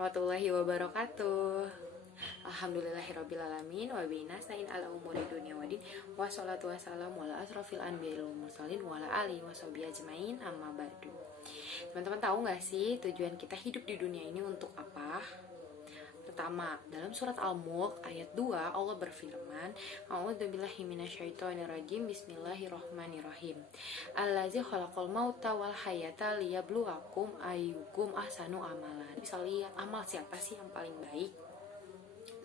warahmatullahi wabarakatuh. Alhamdulillahirrabbilalamin. Wabihi nasta'in ala umuri dunia wadin. Wassalatu wassalamu ala asrofil anbiya'i wal mursalin wa ala alihi washabihi ajmain, amma ba'du. Teman-teman tahu gak sih tujuan kita hidup di dunia ini untuk apa? Pertama, dalam surat Al-Mulk ayat 2 Allah berfirman, A'udzubillahi minasyaitonirrajim, Bismillahirrahmanirrahim. Allazi khalaqal mauta wal hayata liyabluwakum ayyukum ahsanu amalan. Bisa lihat amal siapa sih yang paling baik?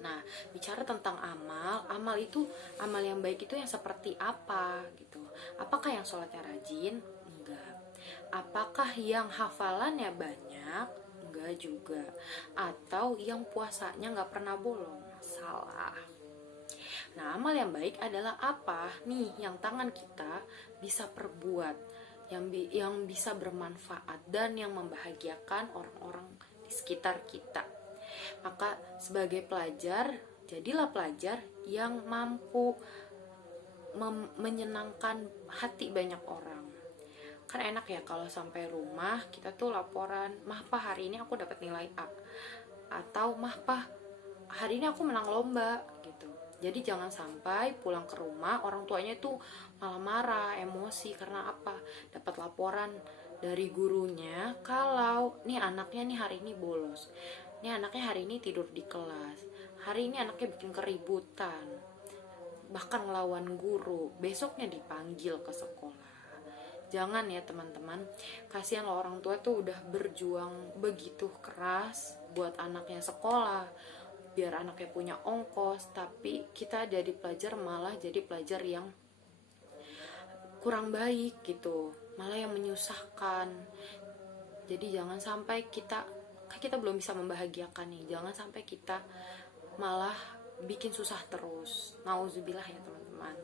Nah, bicara tentang amal itu, amal yang baik itu yang seperti apa gitu. Apakah yang sholatnya rajin? Enggak. Apakah yang hafalannya banyak? Enggak juga. Atau yang puasanya nggak pernah bolong? Salah. Nah, amal yang baik adalah apa nih yang tangan kita bisa perbuat, yang bisa bermanfaat dan yang membahagiakan orang-orang di sekitar kita. Maka sebagai pelajar, jadilah pelajar yang mampu menyenangkan hati banyak orang. Kan enak ya kalau sampai rumah kita tuh laporan, "Mah pa, hari ini aku dapat nilai A." Atau, "Mah pa, hari ini aku menang lomba." gitu. Jadi jangan sampai pulang ke rumah orang tuanya tuh malah marah, emosi karena apa? Dapat laporan dari gurunya kalau nih anaknya nih hari ini bolos. Nih anaknya hari ini tidur di kelas. Hari ini anaknya bikin keributan. Bahkan ngelawan guru, besoknya dipanggil ke sekolah. Jangan ya teman-teman, kasihan loh orang tua tuh udah berjuang begitu keras buat anaknya sekolah, biar anaknya punya ongkos, tapi kita jadi pelajar malah jadi pelajar yang kurang baik gitu, malah yang menyusahkan. Jadi jangan sampai kita belum bisa membahagiakan nih, jangan sampai kita malah bikin susah terus. Nauzubillah ya teman-teman.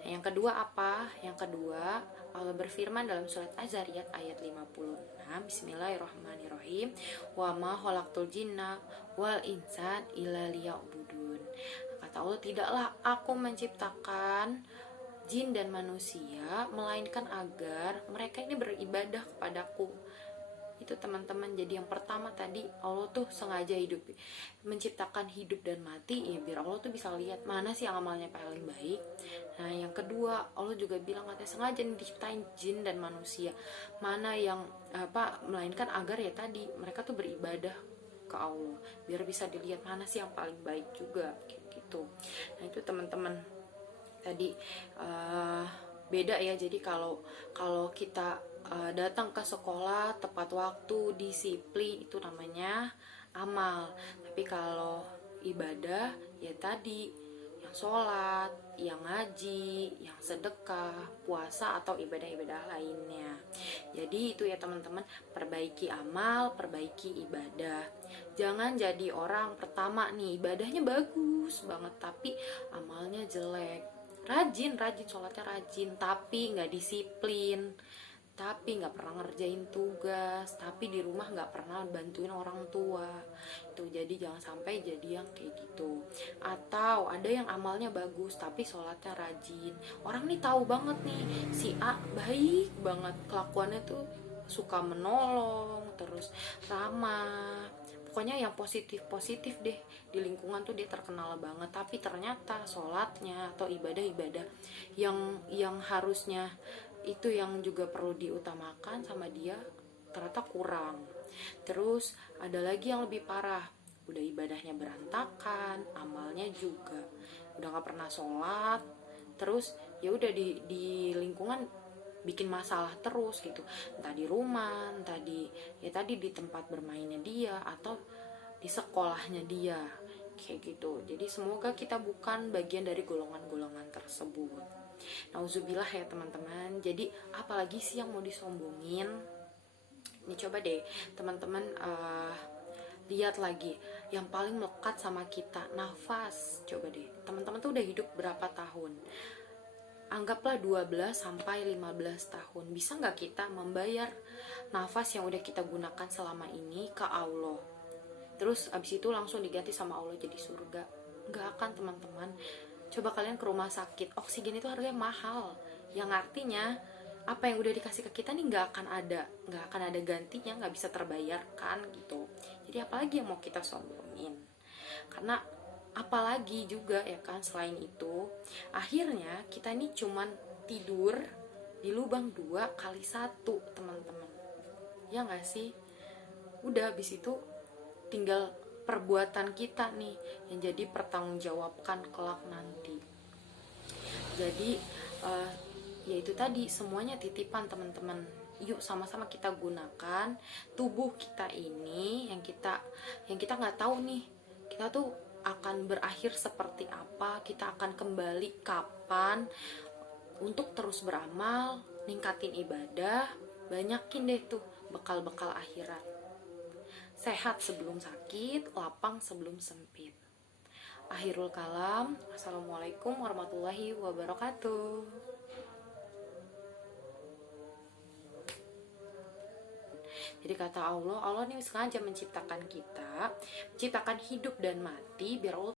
Nah, yang kedua apa? Yang kedua, Allah berfirman dalam surat Az-Zariyat ayat 56, Bismillahirrahmanirrahim, wa ma khalaqtul jinna wal insan illa liya'budun. Kata Allah, tidaklah aku menciptakan jin dan manusia melainkan agar mereka ini beribadah kepadaku. Itu teman-teman, jadi yang pertama tadi Allah tuh sengaja menciptakan hidup dan mati ya biar Allah tuh bisa lihat mana sih yang amalnya paling baik. Nah yang kedua, Allah juga bilang katanya sengaja diciptain jin dan manusia mana yang melainkan agar ya tadi mereka tuh beribadah ke Allah biar bisa dilihat mana sih yang paling baik juga gitu. Nah itu teman-teman tadi beda ya. Jadi kalau kita datang ke sekolah tepat waktu, disiplin, itu namanya amal. Tapi kalau ibadah ya tadi yang sholat, yang ngaji, yang sedekah, puasa atau ibadah-ibadah lainnya. Jadi itu ya teman-teman, perbaiki amal, perbaiki ibadah. Jangan jadi orang pertama nih ibadahnya bagus banget tapi amalnya jelek. Rajin sholatnya rajin tapi nggak disiplin, tapi nggak pernah ngerjain tugas, tapi di rumah nggak pernah bantuin orang tua. Itu jadi jangan sampai jadi yang kayak gitu. Atau ada yang amalnya bagus tapi sholatnya rajin. Orang nih tahu banget nih si A baik banget, kelakuannya tuh suka menolong, terus ramah, pokoknya yang positif deh, di lingkungan tuh dia terkenal banget, tapi ternyata sholatnya atau ibadah-ibadah yang harusnya itu yang juga perlu diutamakan sama dia ternyata kurang. Terus ada lagi yang lebih parah, udah ibadahnya berantakan, amalnya juga udah nggak pernah sholat, terus ya udah di lingkungan bikin masalah terus gitu, entah di rumah, entah di tempat bermainnya dia atau di sekolahnya dia kayak gitu. Jadi semoga kita bukan bagian dari golongan-golongan tersebut. Nauzubillah ya teman-teman. Jadi apalagi sih yang mau disombongin? Ini coba deh teman-teman lihat lagi yang paling melekat sama kita, nafas. Coba deh teman-teman tuh udah hidup berapa tahun? Anggaplah 12 sampai 15 tahun. Bisa nggak kita membayar nafas yang udah kita gunakan selama ini ke Allah? Terus abis itu langsung diganti sama Allah jadi surga? Nggak akan teman-teman. Coba kalian ke rumah sakit, oksigen itu harganya mahal. Yang artinya apa yang udah dikasih ke kita nih nggak akan ada gantinya, nggak bisa terbayarkan gitu. Jadi apalagi yang mau kita sombongin? Karena apalagi juga ya kan, selain itu akhirnya kita ini cuman tidur di lubang 2x1, teman-teman. Ya nggak sih? Udah habis itu tinggal perbuatan kita nih yang jadi pertanggungjawabkan kelak nanti. Jadi ya itu tadi, semuanya titipan teman-teman. Yuk sama-sama kita gunakan tubuh kita ini yang kita nggak tahu nih, kita tuh akan berakhir seperti apa, kita akan kembali kapan, untuk terus beramal, ningkatin ibadah, banyakin deh tuh bekal-bekal akhirat. Sehat sebelum sakit, lapang sebelum sempit. Akhirul kalam, assalamualaikum warahmatullahi wabarakatuh. Jadi kata Allah nih sengaja menciptakan kita, menciptakan hidup dan mati biar Allah